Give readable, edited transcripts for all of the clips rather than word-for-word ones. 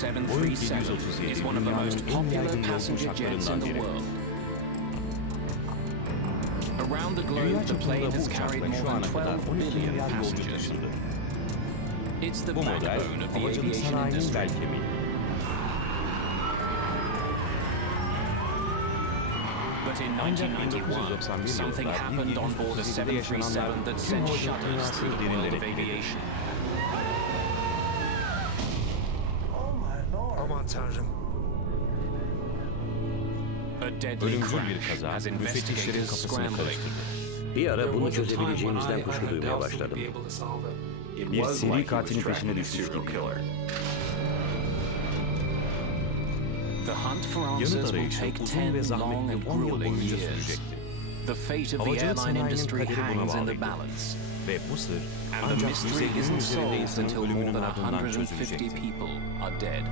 737 is one of the most popular passenger jets in the world. Around the globe, the plane has carried more than 12 billion passengers. It's the backbone of the aviation industry. But in 1991, something happened on board a 737 that sent shudders through the world of aviation. Aman Tanrım. A deadly crash as investigators scrambling. Bir ara bunu çözebileceğimizden kuşku duymaya başladım. Bir seri katilin peşine düşmüş gibi. The hunt for answers will take 10 long and grueling years. The fate of the airline industry hangs in the balance. And the mystery isn't solved until more than 150 people are dead.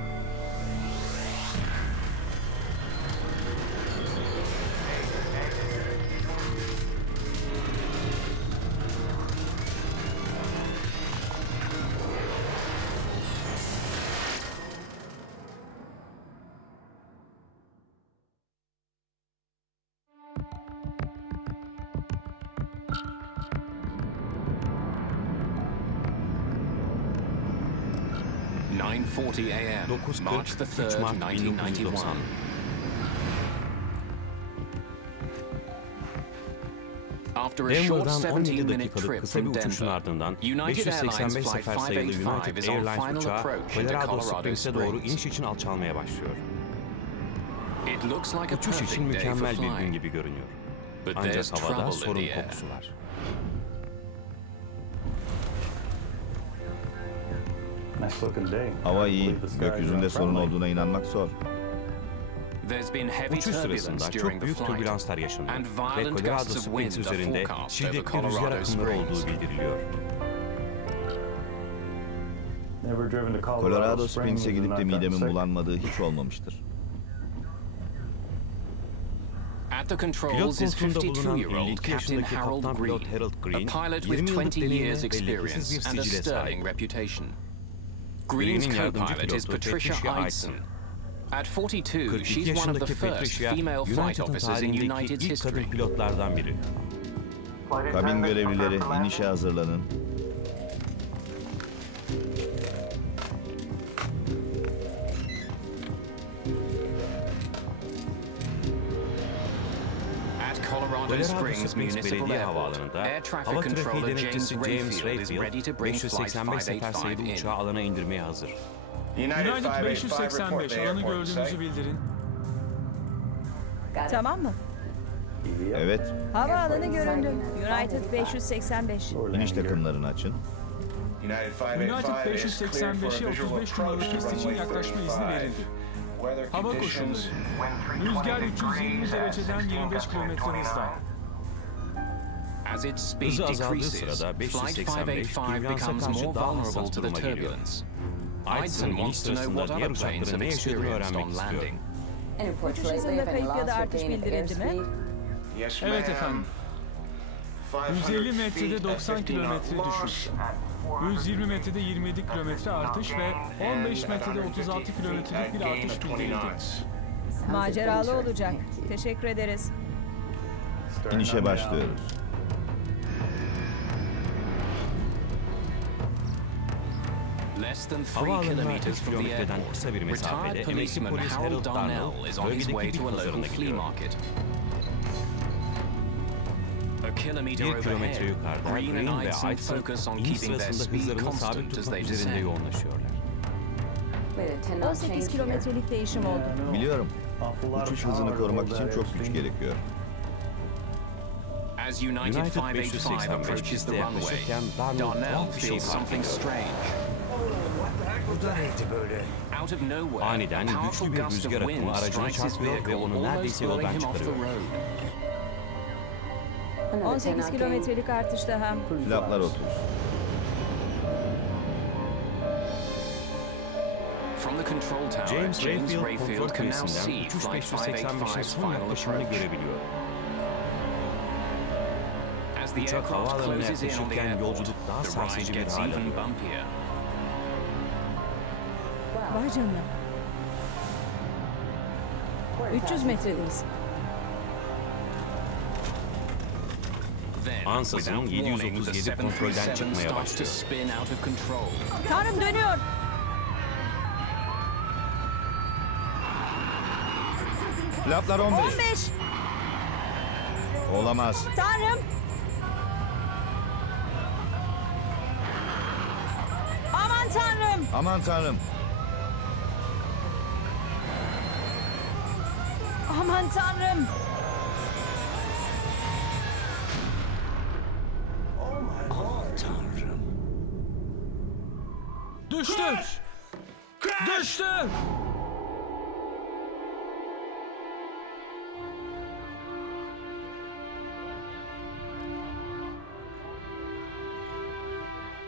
a.m. March the 3rd, 1991. After a short 17-minute trip from Denver, United Airlines Flight 585 is on final approach into Colorado Springs. It looks like a perfect day for flying, but there's trouble in the air. Hava iyi, gökyüzünde sorun olduğuna inanmak zor. Uçuş sırasında çok büyük türbülanslar yaşanıyor ve Colorado Springs üzerinde şiddetli rüzgar akımları olduğu bildiriliyor. Colorado Springs'e gidip de midemin bulanmadığı hiç olmamıştır. Pilot koltuğunda bulunan 52 yaşındaki kaptan pilot Harold Green, 20 yıllık deneyimine ve lekesiz bir sicile sahip. Green's co-pilot is Patricia Eidson. At 42, she's one of the first female flight officers in United's history. Pilotlardan biri. Kabin görevlileri inişe hazırlanın. Colorado Springs Municipal Airport, Air Traffic Controller James Rayfield is ready to bring Flight 585 in. Uçağı alana indirmeye hazır. United 585 alanı gördüğünüzü bildirin. Tamam mı? Evet. Havaalanı göründü. United 585. İniş takımlarını açın. United 585'e 35 numaralı pist için yaklaşma izni verildi. Hava koşulları. Rüzgar 320 dereceden 25 km hızla. As its speed decreases, Flight 585 becomes more vulnerable to the turbulence. Eidson wants to know what other planes have experienced on landing. Uçuş hızında kayıp ya da artış bildirildi mi? Evet efendim. 150 metrede 90 kilometre düşüş. 120 metrede 27 kilometre artış ve 15 metrede 36 kilometrelik bir artış bildirildi. Maceralı olacak. Teşekkür ederiz. İnişe başlıyoruz. Havaalanına 3 kilometreden kısa bir mesafede emekli polis Harold Green bölgedeki bir pazarına gidiyor. 1 kilometre yukarıda Green ve Eidson iniş sırasında hızlarını sabit tutmak üzerinde yoğunlaşıyorlar. 18 kilometrelik değişim oldu. Biliyorum. Uçuş hızını korumak için çok güç gerekiyor. As United 585 approaches the runway, Darnell feels something strange. Out of nowhere, Aniden güçlü bir rüzgar akımı aracına çarpıyor ve onu neredeyse yoldan çıkarıyor. 18 kilometrelik artış daha. Flaplar 30. James Rayfield kontrol kulesinden uçuş 585'in son yaklaşımını görebiliyor. Uçak havaalanına yaklaşırken yolculuk daha sarsıcı bir hale alıyor. Vay canına. 300 metredeyiz. Ansas'ın 737 kontrolden çıkmaya başlıyor. Tanrım dönüyor. Flaps 15. 15. Olamaz. Tanrım. Aman Tanrım. Aman Tanrım. Aman Tanrım. Düştü. Düştü.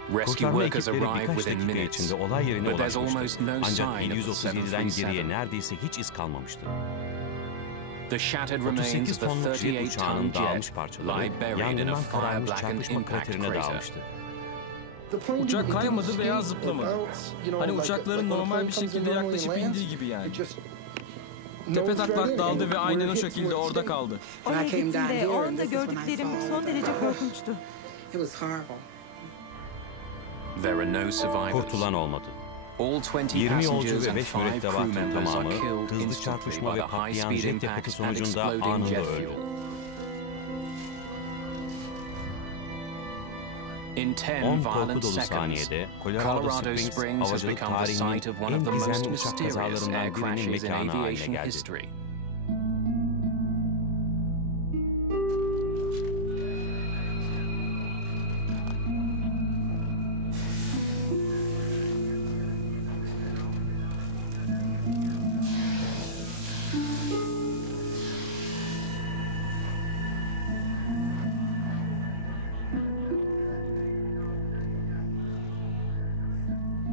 Rescue Kurtarma workers ekipleri arrive birkaç within dakika minutes, içinde olay yerine but there's ulaşmıştı. almost no Ancak sign of the 737'den geriye 737. neredeyse hiç iz kalmamıştı. The shattered remains 38 of the tonluk jet 38-ton uçağının dağılmış jet parçaları lie buried in a yangından kararmış fire-blackened çarpışma impact kraterine crater. dağılmıştı. Uçak kaymadı veya zıplamadı. Hani uçakların normal bir şekilde yaklaşıp indiği gibi yani. Tepe taklak daldı ve aynen o şekilde orada kaldı. Oraya gittiğimde o anda gördüklerim son derece korkunçtu. There are no survivors. Kurtulan olmadı. All 20 20 yolcu passengers ve and 5 5 mürettebatın crew members are tamamı killed hızlı instantly çarpışma by ve the patlayan high-speed jet yakıtı impact and sonucunda exploding anında jet öldü. fuel. In 10 10 korku violent dolu seconds, saniyede Colorado Colorado Springs Springs has havacılık become the tarihinin site of one en of the most gizemli uçak mysterious air kazalarından birinin crashes in mekanı haline aviation geldi. history.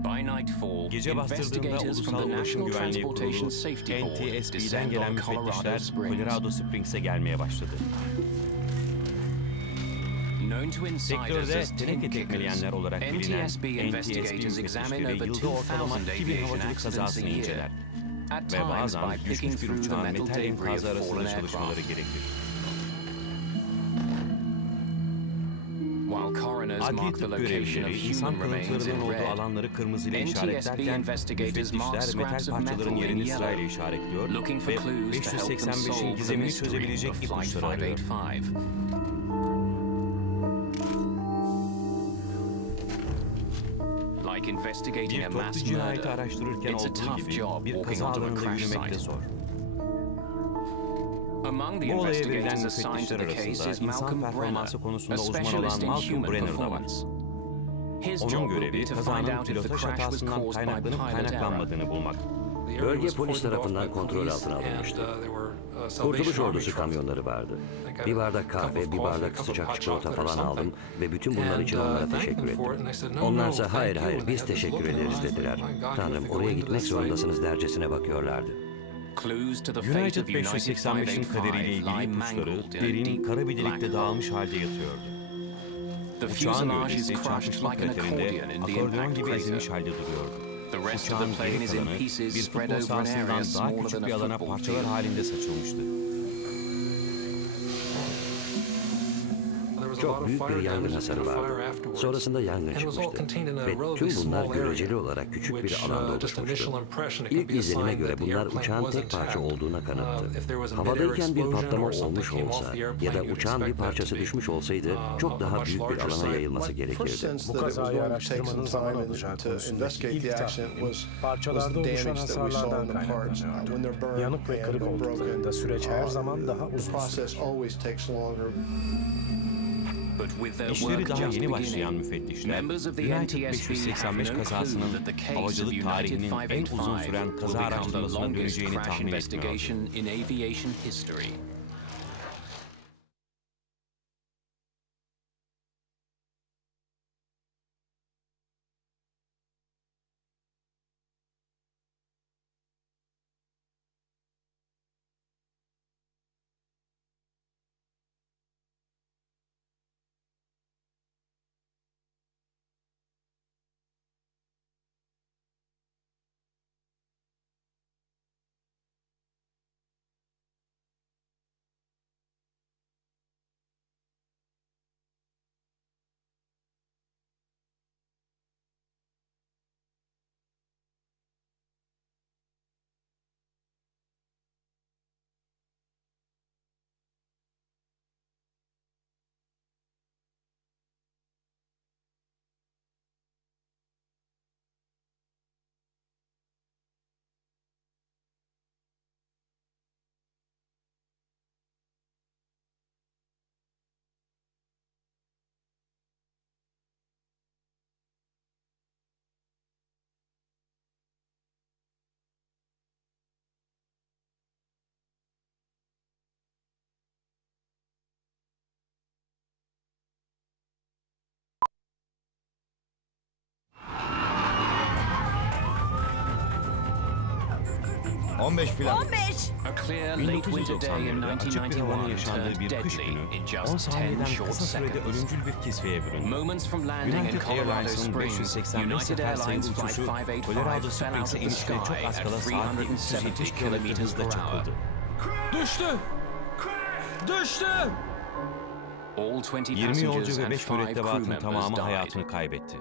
By nightfall, Gece bastırdığında investigators from Ulusal the Ulaşım National Güvenliği Transportation Kurulu Safety Board NTSB'den descend gelen on Colorado müfettişler Springs. Colorado Springs'e gelmeye başladı. Known to insiders Sektörde as tin teneke kickers, tekmeleyenler olarak bilinen NTSB investigators examine müfettişleri over yılda ortalama 2,000 2000 aviation havacılık accidents a kazasını year, inceler. at Ve times bazen by picking düşmüş bir through the uçağın metal metal debris of enkazı fallen arasında çalışmaları aircraft. gerekir. While coroners Adli mark the tıp location of görevlileri insan human remains kalıntılarının in olduğu red, alanları kırmızıyla NTSB işaretlerken investigators mark müfettişler metal scraps of parçaların metal in yerini yellow, sırayla işaretliyor looking for ve clues to help them 585'in solve the gizemini mystery çözebilecek of Flight ipuçları arıyor. 585. Like investigating a Bir mass toplu cinayeti murder, araştırırken it's a olduğu tough gibi job bir walking kaza onto a alanında crash yürümek de site. zor. Among the Bu olaya verilen investigators assigned to müfettişler the case arasında is insan Malcolm Brenner, performansı a konusunda uzman specialist olan in Malcolm human Brenner da var. performance. His Onun job will be görevi to find kazanın out if the pilotaj crash was hatasından caused by kaynaklanıp pilot error. kaynaklanmadığını bulmak. Bölge polis tarafından kontrol altına alınmıştı. Kurtuluş Ordusu kamyonları vardı. Bir bardak kahve, bir bardak sıcak çikolata falan aldım ve bütün bunlar için onlara teşekkür ettim. Onlarsa hayır biz teşekkür ederiz dediler. Tanrım oraya gitmek zorundasınız dercesine bakıyorlardı. Clues to the fate United of United 585'in kaderiyle 585 lie ilgili ipuçları mangled in a derin deep kara bir delikte black dağılmış hole. halde yatıyordu. The Uçağın fuselage is gövdesi crushed çarpışma like an kraterinde accordion in the akordeon impact gibi ezilmiş crater. halde duruyordu. The rest of Uçağın the plane geri is in kalanı pieces bir spread futbol over an area sahasından daha smaller küçük than bir a alana football parçalar field. halinde saçılmıştı. Çok büyük bir yangın hasarı vardı. Sonrasında yangın çıkmıştı. Ve tüm bunlar göreceli olarak küçük bir alanda oluşmuştu. İlk izlenime göre bunlar uçağın tek parça olduğuna kanıttı. Havadayken bir patlama olmuş olsa ya da uçağın bir parçası düşmüş olsaydı çok daha büyük bir alana yayılması gerekirdi. Bu kazayı araştırmanın zaman alacağı konusundaki ilk tahmin, parçalarda oluşan hasarlardan kaynaklanıyordu. Yanık ve kırık olduklarında süreç her zaman daha uzun sürüyor. İşleri daha yeni başlayan müfettişler, United 585 kazasının havacılık tarihinin en uzun süren kaza araştırmasına döneceğini tahmin etmiyordu. 15 filan. 15! A clear late winter day in 1991 turned deadly in just 10 short seconds. ölümcül bir kisveye büründü. Moments from landing in United Colorado Airlines'ın Springs, 585 United sefer sayılı Airlines Flight uçuşu 585 Colorado fell out of Springs'e the inişte çok sky az at kala saatte 370 km kilometers hızla per hour. çakıldı. Düştü! Düştü! All 20 20 yolcu passengers ve and 5 5 crew mürettebatın members tamamı died. hayatını kaybetti.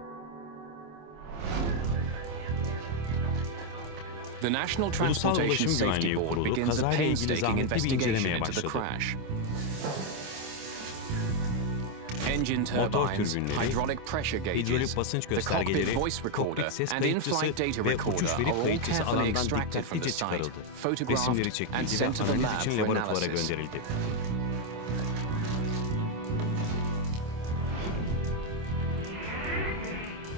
The National Ulusal Transportation Ulaşım Safety Güvenliği Board Kurulu begins a kazayla ilgili painstaking zahmetli bir investigation incelemeye into the başladı. crash. Engine Motor turbines, türbinleri, hydraulic pressure gauges, hidrolik basınç the cockpit göstergeleri, voice recorder, kokpit ses and kayıtçısı in-flight data ve recorder uçuş are veri all kayıtçısı carefully alandan extracted from the dikkatlice site, çıkarıldı. photographed Resimleri and çekildi ve sent to the analiz lab için for laboratuvara analysis. gönderildi.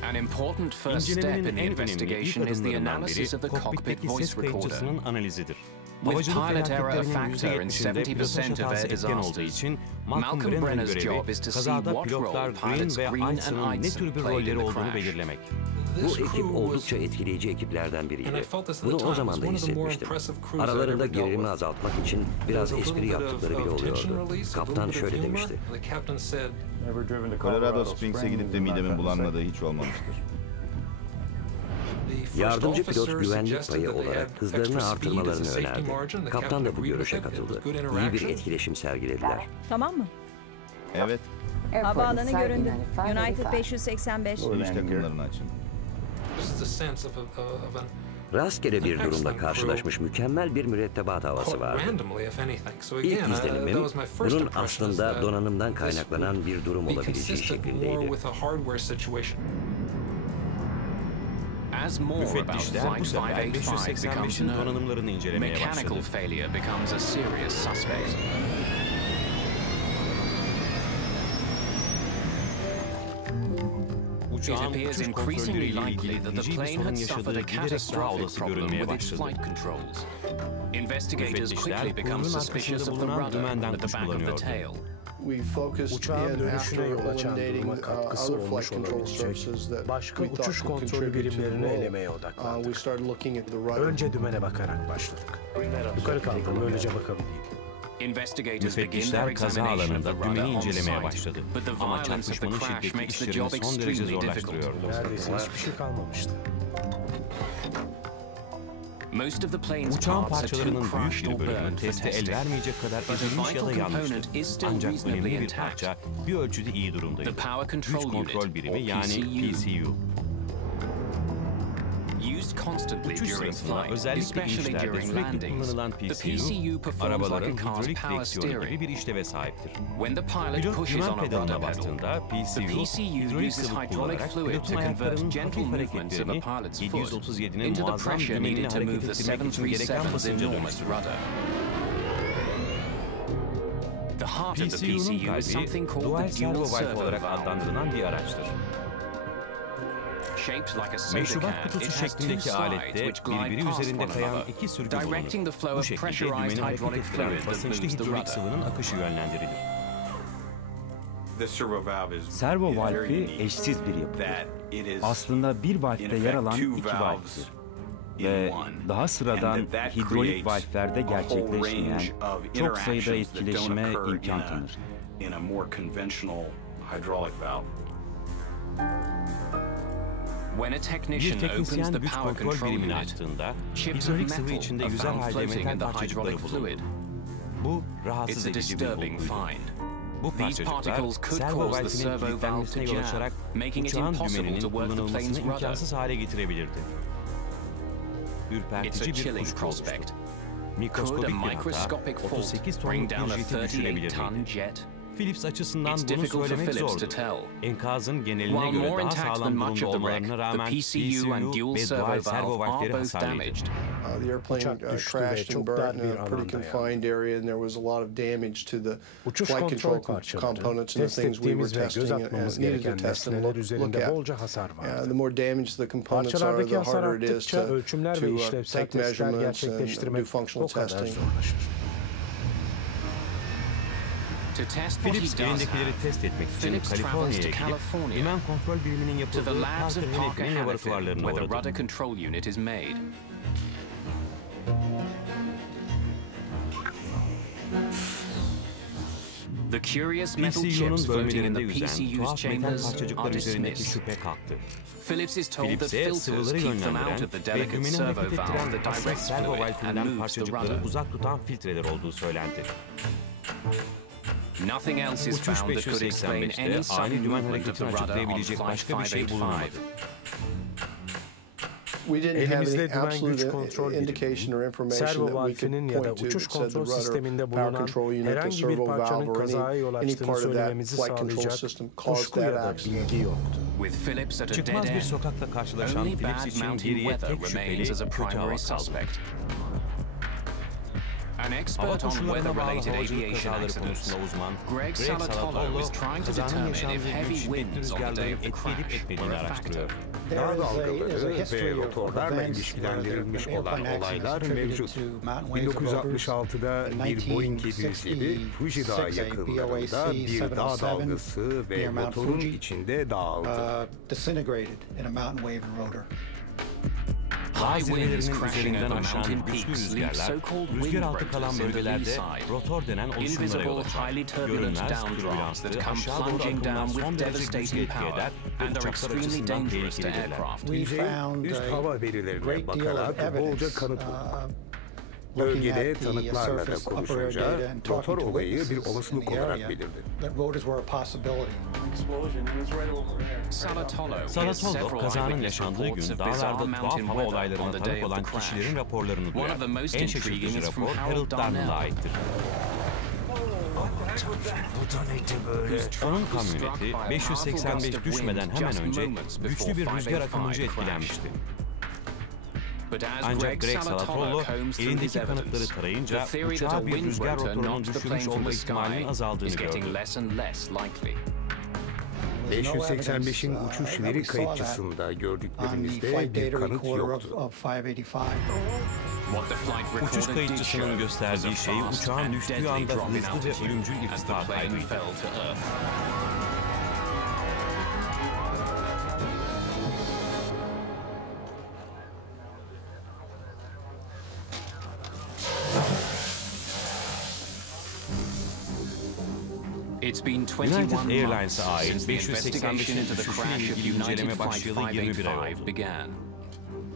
An important first step İncelemenin in the en önemli ilk investigation is the adımlarından analysis of the biri cockpit kokpitteki voice ses recorder. kayıtçısının analizidir. With Havacılık pilot error a felaketlerinin factor in %70'inde pilotaj 70% of hatası air etken olduğu disasters, için Malcolm Brenner'ın Brenner's görevi job is to see kazada what pilotlar role Green pilots ve Green and Eidson'ın ne Eidson tür bir played in rolleri the olduğunu crash. belirlemek. Bu ekip oldukça etkileyici ekiplerden biriydi. Bunu o zaman da hissetmiştim. Aralarında gerilimi azaltmak için biraz espri yaptıkları bile oluyordu. Kaptan şöyle demişti. Colorado Springs'e gidip de midemin bulanmadığı hiç olmamıştır. Yardımcı pilot güvenlik payı olarak hızlarını artırmalarını önerdi. Kaptan da bu görüşe katıldı. İyi bir etkileşim sergilediler. Tamam mı? Evet, Havaalanı göründü. United 585. iniş takımlarını açın. Rastgele bir durumla karşılaşmış mükemmel bir mürettebat havası vardı. İlk izlenimim bunun aslında donanımdan kaynaklanan bir durum olabileceği şeklindeydi. As more about Müfettişler bu Flight sefer 585 becomes 585'in known, donanımlarını incelemeye mechanical başladı. failure becomes a serious suspect. It Uçağın appears uçuş increasingly kontrolleriyle likely ilgili that the feci bir plane sorun had suffered a yaşadığı giderek daha catastrophic olası problem görünmeye with its başladı. flight controls. Investigators quickly Müfettişler become burnunun suspicious arkasında of the bulunan rudder dümenden at the back of the kuşkulanıyordu. tail. Uçağın dönüşüne yol açan duruma katkısı olmuş olabilecek başka uçuş kontrolü birimlerini elemeye odaklandık. Önce dümene bakarak başladık. Yukarı kaldırın, böylece bakabileyim. Müfettişler kaza alanında dümeni incelemeye başladı. Ama çarpışmanın şiddeti işlerini son derece zorlaştırıyordu. Neredeyse hiçbir şey kalmamıştı. Uçağın parçalarının büyük bir bölümü teste el vermeyecek kadar ezilmiş ya da yanmıştı. Ancak önemli bir parça bir ölçüde iyi durumdaydı. Güç kontrol birimi yani PCU. Uçuş sırasında özellikle inişlerde sürekli kullanılan PCU, arabaların hidrolik direksiyonu gibi bir işleve sahiptir. Pilot dümen pedalına bastığında PCU, hidrolik sıvı kullanarak pilotun ayaklarının hafif hareketlerini 737'nin muazzam dümenini hareket ettirmek için gereken basınca dönüştürür. PCU'nun kalbi, dual servo valve olarak adlandırılan bir araçtır. Meşrubat kutusu şeklindeki alette birbiri üzerinde kayan iki sürgü bulunur. Bu şekilde dümeni hareket ettiren basınçlı hidrolik sıvının akışı yönlendirilir. Servo valfi eşsiz bir yapıdır. Aslında bir valfte yer alan iki valftir. Ve daha sıradan hidrolik valflerde gerçekleşmeyen çok sayıda etkileşime imkan tanır. Bir teknisyen güç kontrol birimini açtığında hidrolik sıvı içinde yüzer halde metal parçacıkları bulunur. Bu rahatsız edici bir bulguydu. Bu parçacıklar servo valfinin kilitlenmesine yol açarak uçağın dümeninin kullanılmasını imkansız hale getirebilirdi. Ürpertici bir kuşku olmuştu. Mikroskobik bir hata 38 tonluk bir jeti düşürebilirdi. Phillips açısından bunu söylemek zordu. Enkazın geneline göre daha sağlam durumda olmalarına rağmen PCU ve dual servo valfleri hasarlıydı. Uçak düştü ve çok dar bir alanda yandı. Uçuş kontrol parçaları, test ettiğimiz ve göz atmamız gereken nesneler üzerinde bolca hasar vardı. Parçalardaki hasar arttıkça ölçümler ve işlevsel testler gerçekleştirmek o kadar zorlaşır. Phillips elindekileri test etmek için Kaliforniya'ya gidip dümen kontrol biriminin yapıldığı Parker Hannifin laboratuvarlarına uğradı. The curious metal chips floating in the PCU's chambers are dismissed. Phillips is told that filters keep them out of the delicate servo valve that directs fluid and moves the rudder. Nothing else is found that could explain any sudden movement of the rudder on Flight 585. We didn't have any absolute indication or information that we could point to that said the rudder, power control unit, the servo valve, or any part of that flight control system caused that accident. With Phillips at a dead end, only bad mountain weather remains as a primary suspect. An expert on weather-related aviation accidents, Greg Salatolo is trying to determine if heavy winds on the day of the crash were a factor. Kar dalgaları ve rotorlarla ilişkilendirilmiş olan olaylar mevcut. 1966'da bir Boeing 707 Fuji Dağı yakınlarında bir dağ dalgası ve motorun içinde dağıldı. High winds crashing over mountain peaks leave so-called wind rotors in the lee side, invisible, highly turbulent downdrafts that come plunging down with devastating power and are extremely dangerous to aircraft. Üst hava verilerine bakarak bolca kanıt bulduk. Bölgede tanıklarla da konuşunca rotor olayı bir olasılık olarak belirdi. Salatolo, kazanın yaşandığı gün dağlarda tuhaf hava olaylarına tanık olan kişilerin raporlarını duyar. En şaşırtıcı rapor Harold Green'e aittir. Onun kamyoneti 585 düşmeden hemen önce güçlü bir rüzgar akımınca etkilenmişti. Ancak Greg Salatolo elindeki kanıtları tarayınca uçağa bir rüzgar rotorunun düşürmüş olma ihtimalinin azaldığını gördü. 585'in uçuş veri kayıtçısında gördüklerimizde bir kanıt yoktu. Uçuş kayıtçısının gösterdiği şey uçağın düştüğü anda hızlı ve ölümcül irtifa kaybıydı. United Airlines'a ait 585'in düşüşüyle ilgili inceleme başlayalı 21 ay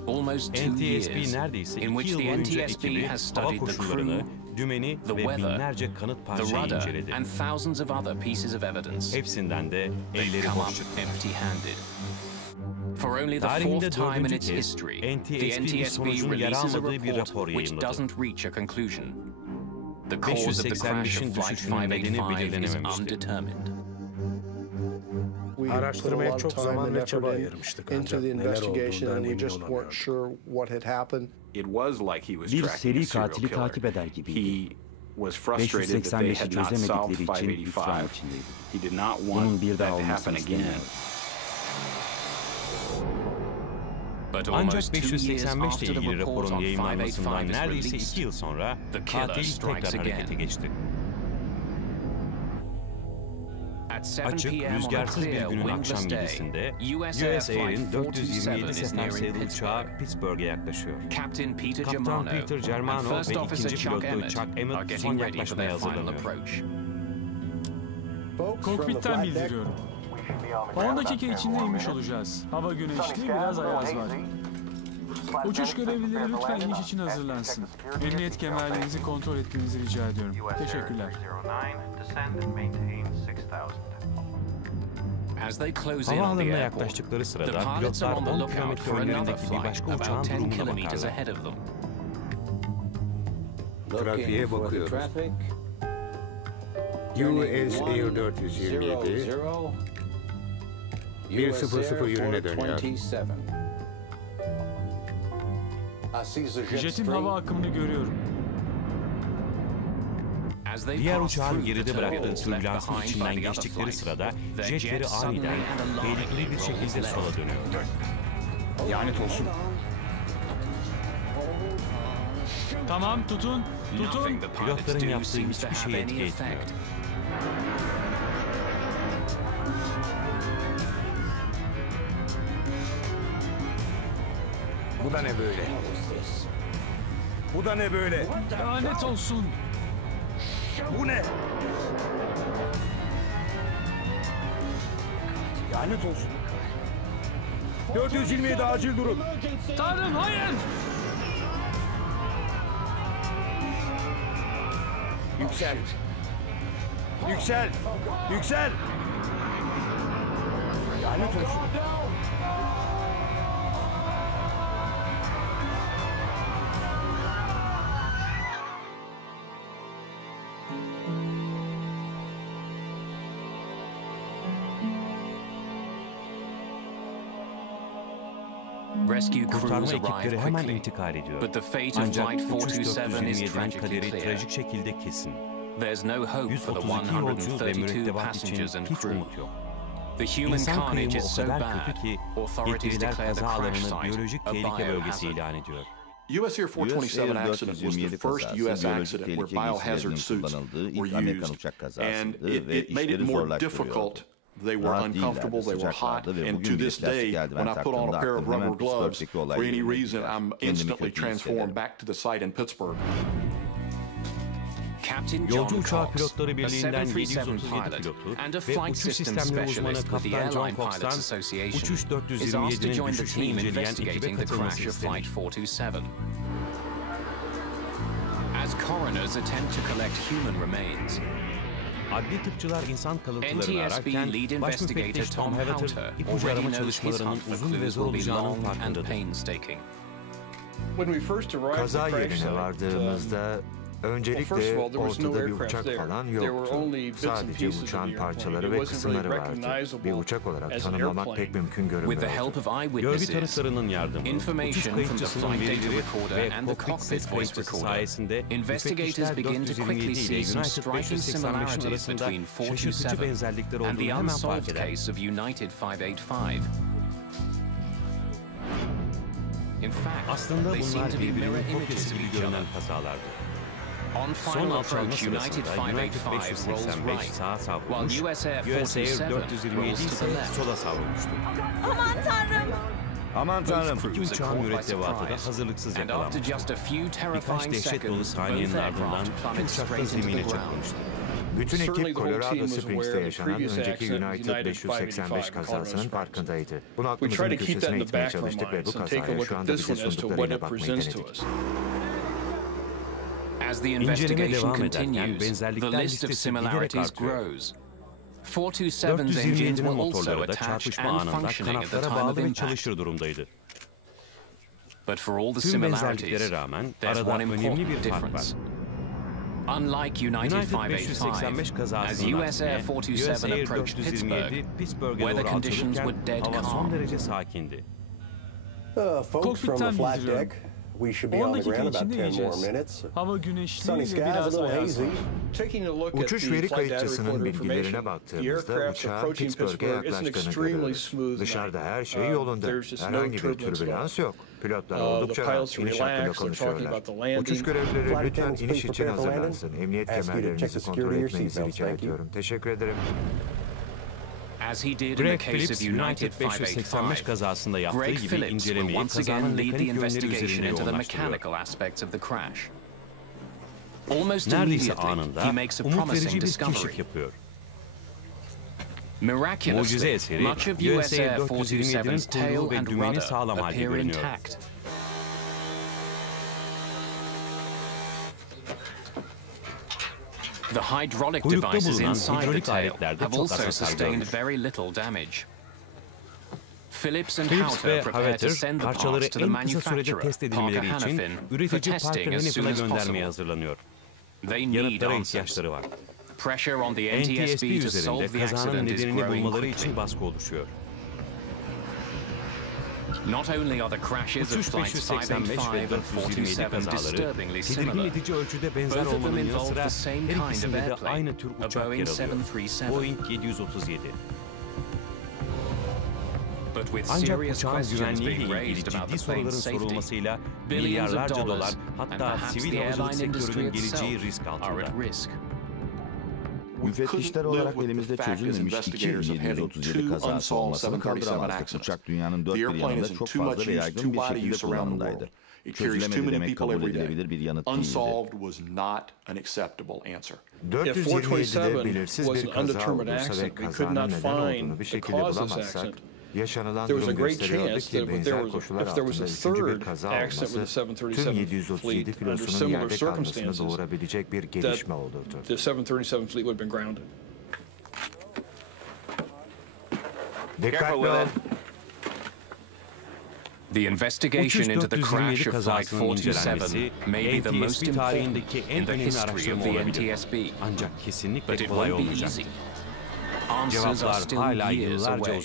oldu. NTSB neredeyse 2 yıl boyunca ekibi hava koşullarını, dümeni ve binlerce kanıt parçayı inceledi. Hepsinden de elleri boş çıktı. Tarihinde 4. kez NTSB bir sonucun yer almadığı bir rapor yayınladı. 585'in düşüşünün nedeni belirlenememişti. Araştırmaya çok zaman ve çaba ayırmıştık ancak neler olduğundan emin olamıyorduk. Bir seri katili takip eder gibiydi. 585'i çözemedikleri için hüsran içindeydi. Bunun bir daha olmasını istemiyordu. Ancak 585 ile ilgili raporun yayınlanmasından neredeyse 2 yıl sonra katil tekrar harekete geçti. Açık, rüzgarsız bir günün akşam 7'sinde US Air'in 427 sefer sayılı uçağı Pittsburgh'e yaklaşıyor. Kaptan Peter Germano ve ikinci pilotu Chuck Emmett son yaklaşmaya hazırlanıyor. Kokpitten bildiriyorum. 10 dakika içinde inmiş olacağız. Hava güneşli, biraz ayaz var. Uçuş görevlileri lütfen iniş için hazırlansın. Emniyet kemerlerinizi kontrol etmenizi rica ediyorum. Teşekkürler. Havaalanına yaklaştıkları sırada pilotlar 10 kilometre önlerindeki bir başka uçağın durumuna bakarlar. Trafiğe bakıyoruz. US Air 427 100 yönüne dönüyor. Jetin hava akımını görüyorum. Diğer uçağın geride bıraktığı türbülansın içinden geçtikleri sırada jetleri aniden tehlikeli bir şekilde sola dönüyor. Lanet olsun. Tamam, tutun. Pilotların yaptığı hiçbir şey etki etmiyor. Bu da ne böyle? Bu da ne böyle? Lanet olsun. Bu ne? Lanet olsun. 427 acil durum. Tanrım hayır! Yüksel. Yüksel. Yüksel. Lanet olsun. Kurtarma ekipleri hemen intikal ediyor. Ancak uçuş 427'nin kaderi trajik şekilde kesin. 132 yolcu ve mürettebat için hiç umut yok. İnsan kıyımı o kadar kötü ki yetkililer kaza alanını biyolojik tehlike bölgesi ilan ediyor. US Air 427 accident was the first US accident where biohazard suits were used, and it made it more difficult. They were uncomfortable, they were hot, and to this day, when I put on a pair of rubber gloves, for any reason, I'm instantly transformed back to the site in Pittsburgh. Yolcu uçağı pilotları birliğinden 737 pilotu ve uçuş sistemleri uzmanı Kaptan John Cox'tan uçuş 427'nin düşüşünü inceleyen ekibe katılması istemiş. As coroners attempt to collect human remains, Adli tıpçılar insan kalıntılarını ararken baş müfettiş Tom Hatter ipucu arama çalışmalarının uzun ve zor olacağının farkındadır. Kaza yerine vardığımızda öncelikle ortada bir uçak falan yoktu. Sadece uçağın parçaları ve kısımları vardı. Bir uçak olarak tanımlamak pek mümkün görünmüyordu. Görgü tanıklarının yardımı, uçuş kayıtçısının verileri ve kokpit ses kayıtçısı sayesinde müfettişler 427 ile United 585'in arasında şaşırtıcı benzerlikler olduğunu hemen fark eder. Aslında bunlar birbirinin kopyası gibi görünen kazalardı. Son alçalma sırasında United 585 sağa savrulmuş, US Air 427 ise sola savrulmuştu. Aman Tanrım! Aman Tanrım! İki uçağın mürettebatı da hazırlıksız yakalanmıştı. Birkaç dehşet dolu saniyenin ardından iki uçak da zemine çakılmıştı. Bütün ekip Colorado Springs'te yaşanan önceki United 585 kazasının farkındaydı. Bunu aklımızın köşesine itmeye çalıştık ve bu kazaya şu anda bize sunduklarıyla bakmayı denedik. As the investigation continues, the list of similarities grows. 427's engines were also attached and functioning at the time of impact. But for all the similarities, there's one important difference. Unlike United 585, as US Air 427 approached Pittsburgh, weather conditions were dead calm. Folks from the flat deck, we should be on the ground about 10 more minutes. Sunny skies, a little hazy. Uçuş veri kayıtçısının bilgilerine baktığımızda uçağın Pittsburgh'e yaklaştığını görüyoruz. Dışarıda her şey yolunda. Herhangi bir türbülans yok. Pilotlar oldukça rahat iniş hakkında konuşuyorlar. Uçuş görevlileri lütfen iniş için hazırlansın. Emniyet kemerlerinizi kontrol etmenizi rica ediyorum. Teşekkür ederim. Greg Phillips, United 585 kazasında yaptığı gibi incelemeyi kazanın mekanik yönleri üzerinde yoğunlaştırıyor. Neredeyse anında umut verici bir keşif yapıyor. Mucize eseri, US Air 427'nin kuyruğu ve dümeni sağlam halde görünüyor. The hydraulic devices inside the tail have also sustained very little damage. Phillips ve Hatter parçaları en kısa sürede test edilmeleri için üretici Parker Hannifin'a göndermeye hazırlanıyor. Yanıtlara ihtiyaçları var. NTSB üzerinde kazanın nedenini bulmaları için baskı oluşuyor. Uçuş 585 ve 427 kazaları tedirgin edici ölçüde benzer olmanın yanı sıra her ikisinde de aynı tür uçak yer alıyor. Boeing 737. Ancak uçağın güvenliğiyle ilgili ciddi soruların sorulmasıyla milyarlarca dolar, hatta sivil havacılık sektörünün geleceği risk altında. Müfettişler olarak elimizde çözülmemiş 2737 kazası olmasını kaldıramazdık. Uçak dünyanın dört bir yanında çok fazla ve yaygın bir şekilde kullanımdaydı. It carries too many people every day. Unsolved was not an acceptable answer. If 427 was an undetermined accident, we could not find the cause of this accident. There was a great chance that if there was a third accident with the 737 fleet under similar circumstances, that the 737 fleet would have been grounded. The investigation into the crash of Flight 47 may be the most important in the history of the NTSB, but it won't be easy. Answers are still years away.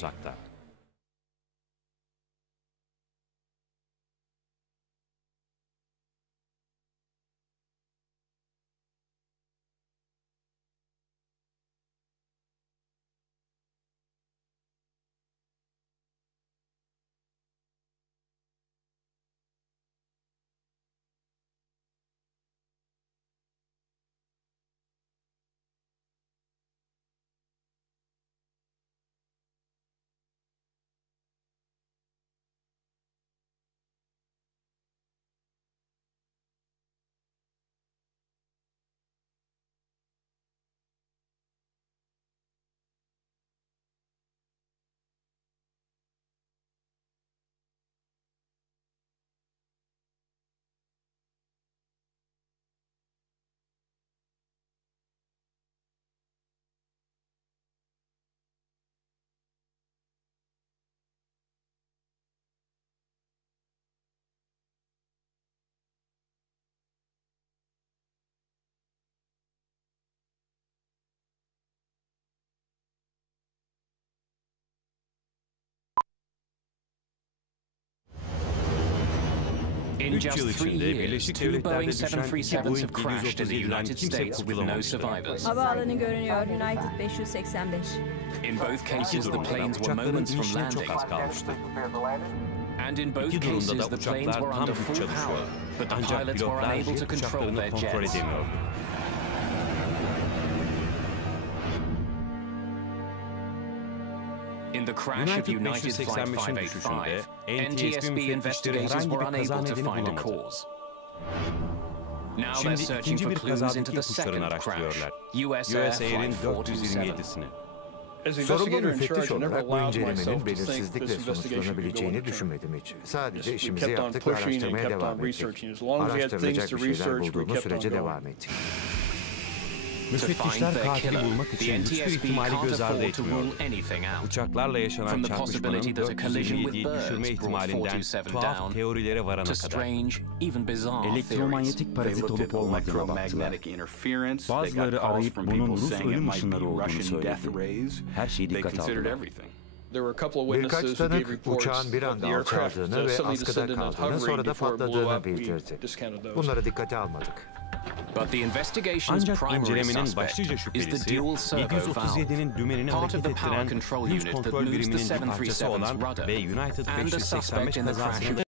In just 3 years, 2 Boeing 737s have crashed in the United States with no survivors. Havaalanı görünüyor, United 585. In both cases, the planes were moments from landing. And in both cases, the planes were under full power, but the pilots were unable to control their jets. In the crash of United Flight 585, NTSB investigators were unable to find a cause. Now they're searching for clues into the second crash, US Air Flight 427. Sorumlu müfettiş olarak bu incelemenin belirsizlikle sonuçlanabileceğini düşünmedim hiç. Sadece işimizi yaptık ve araştırmaya devam ettik. Araştırılacak bir şeyler bulduğumuz sürece devam ettik. Müfettişler katili bulmak için hiçbir ihtimali göz ardı etmiyor. Uçaklarla yaşanan çarpışmanın 457'yi düşürme ihtimalinden tuhaf teorilere varana kadar. Elektromanyetik parazit olup olmadığına baktılar. Bazıları arayıp bunun Rus ölüm ışınları olduğunu söyledi. Her şeyi dikkate aldılar. Birkaç tanık uçağın bir anda alçaldığını ve askıda kaldığını, sonra da patladığını bildirdi. Bunları dikkate almadık. Ancak incelemenin başlıca şüphelisi, 737'nin dümenini hareket ettiren Hughes kontrol biriminin bir parçası olan ve United 585 kazasında